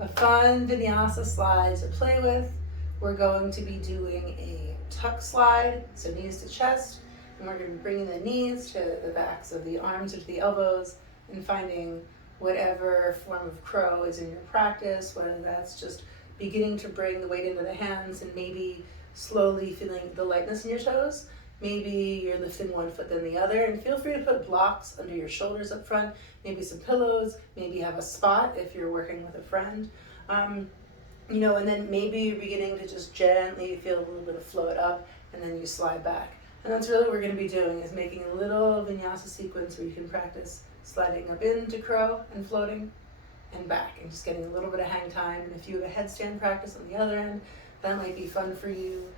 A fun vinyasa slide to play with. We're going to be doing a tuck slide, so knees to chest, and we're going to be bringing the knees to the backs of the arms or to the elbows and finding whatever form of crow is in your practice, whether that's just beginning to bring the weight into the hands and maybe slowly feeling the lightness in your toes. Maybe you're lifting one foot then the other, and feel free to put blocks under your shoulders up front, maybe some pillows, maybe have a spot if you're working with a friend. And then maybe you're beginning to just gently feel a little bit of float up, and then you slide back. And that's really what we're going to be doing, is making a little vinyasa sequence where you can practice sliding up into crow and floating and back, and just getting a little bit of hang time. And if you have a headstand practice on the other end, that might be fun for you.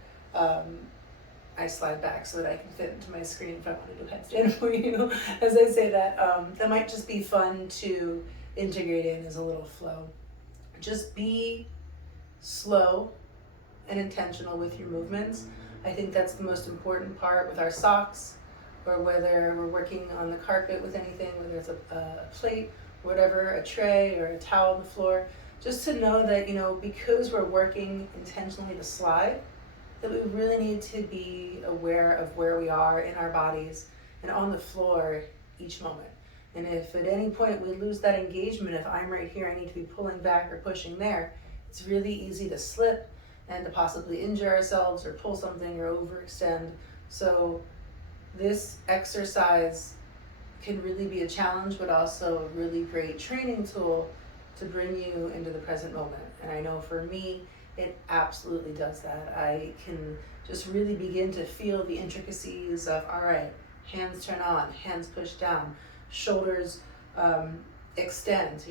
I slide back so that I can fit into my screen if I want to do headstand for you. As I say that, that might just be fun to integrate in as a little flow. Just be slow and intentional with your movements. I think that's the most important part with our socks, or whether we're working on the carpet with anything, whether it's a plate, whatever, a tray or a towel on the floor. Just to know that, because we're working intentionally to slide, that we really need to be aware of where we are in our bodies and on the floor each moment. And if at any point we lose that engagement, if I'm right here, I need to be pulling back or pushing there, it's really easy to slip and to possibly injure ourselves or pull something or overextend. So this exercise can really be a challenge, but also a really great training tool to bring you into the present moment. And I know for me, it absolutely does that. I can just really begin to feel the intricacies of, all right, hands turn on, hands push down, shoulders extend,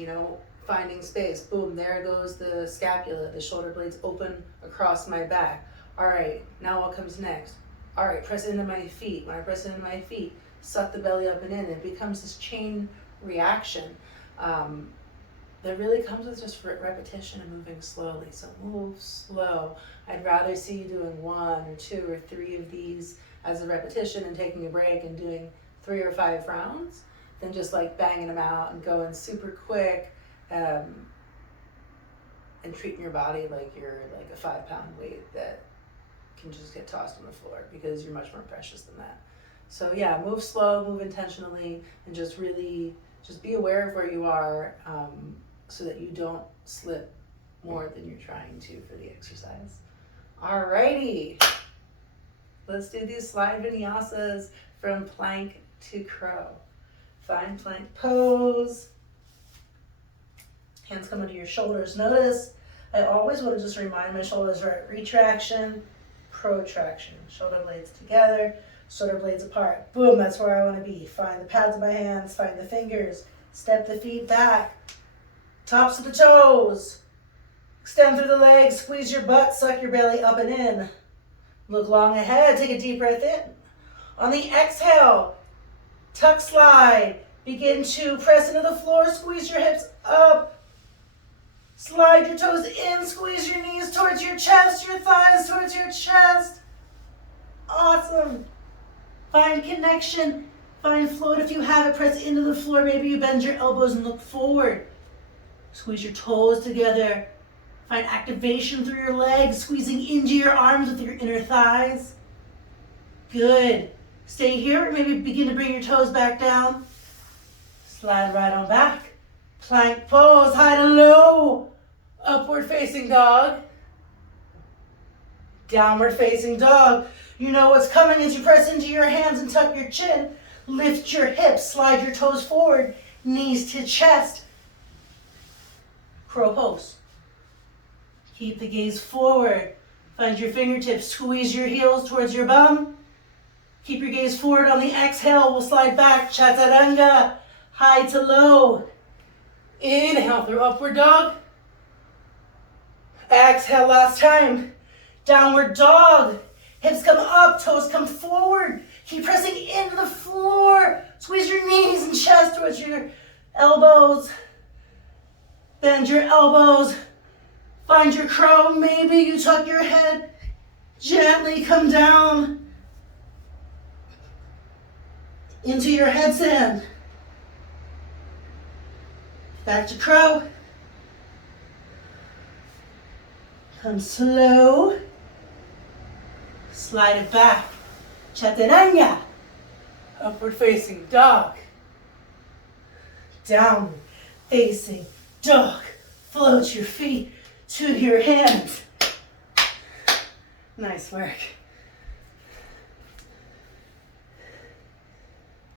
finding space. Boom, there goes the scapula, the shoulder blades open across my back. All right, now what comes next? All right, press into my feet. When I press into my feet, suck the belly up and in. It becomes this chain reaction that really comes with just repetition and moving slowly. So move slow. I'd rather see you doing 1 or 2 or 3 of these as a repetition and taking a break and doing 3 or 5 rounds than just like banging them out and going super quick and treating your body like you're like a 5-pound weight that can just get tossed on the floor, because you're much more precious than that. So yeah, move slow, move intentionally, and just really just be aware of where you are, so that you don't slip more than you're trying to for the exercise. Alrighty, let's do these slide vinyasas from plank to crow. Find plank pose. Hands come under your shoulders. Notice I always want to just remind my shoulders are at retraction, protraction. Shoulder blades together, shoulder blades apart. Boom, that's where I want to be. Find the pads of my hands, find the fingers, step the feet back, tops of the toes. Extend through the legs, squeeze your butt, suck your belly up and in. Look long ahead, take a deep breath in. On the exhale, tuck slide. Begin to press into the floor, squeeze your hips up. Slide your toes in, squeeze your knees towards your chest, your thighs towards your chest. Awesome. Find connection, find float if you have it. Press into the floor, maybe you bend your elbows and look forward. Squeeze your toes together. Find activation through your legs, squeezing into your arms with your inner thighs. Good. Stay here, or maybe begin to bring your toes back down. Slide right on back. Plank pose, high to low. Upward facing dog. Downward facing dog. You know what's coming as you press into your hands and tuck your chin. Lift your hips, slide your toes forward, knees to chest. Crow pose. Keep the gaze forward. Find your fingertips, squeeze your heels towards your bum. Keep your gaze forward. On the exhale, we'll slide back. Chaturanga, high to low. Inhale through upward dog. Exhale last time. Downward dog. Hips come up, toes come forward. Keep pressing into the floor. Squeeze your knees and chest towards your elbows. Bend your elbows. Find your crow. Maybe you tuck your head. Gently come down into your headstand. Back to crow. Come slow. Slide it back. Chaturanga. Upward facing dog. Downward facing dog. Float your feet to your hands. Nice work.